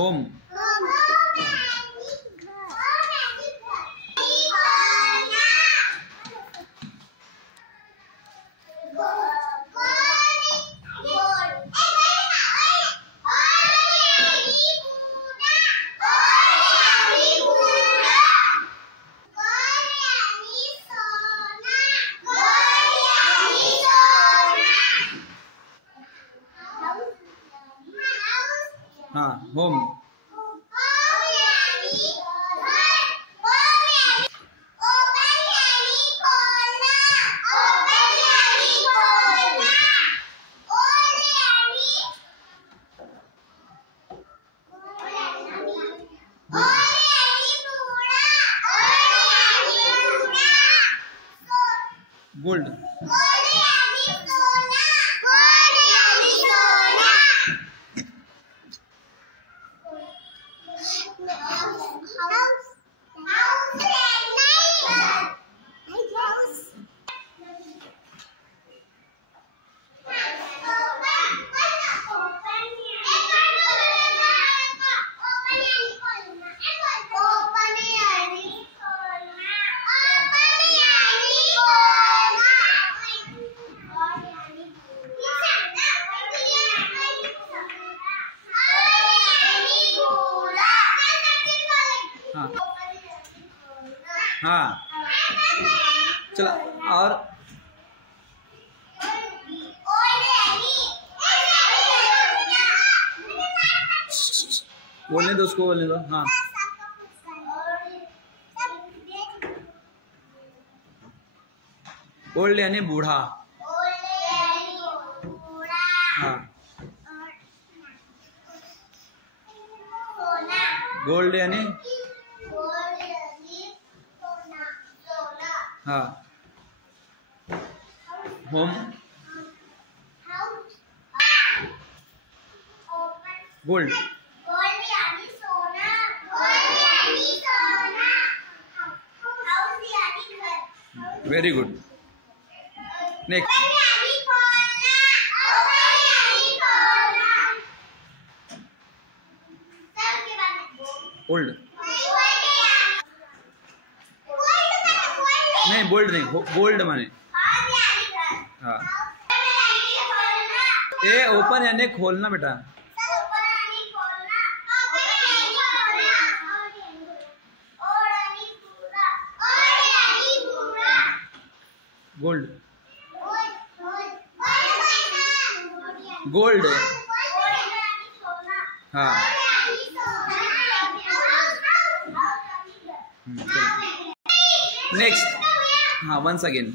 Home. हाँ, home. Gold. हाँ हाँ, चलो और बोलने दो, उसको बोलने दो। हाँ, ओल्ड यानी बूढ़ा। हाँ, गोल्ड यानी हाँ, home. Gold. Very good. Next, old नहीं, बोल्ड नहीं, गोल्ड माने। हाँ, ए ओपन यानी खोलना बेटा। Gold, gold. हाँ, नेक्स्ट। हाँ, वंस अगेन।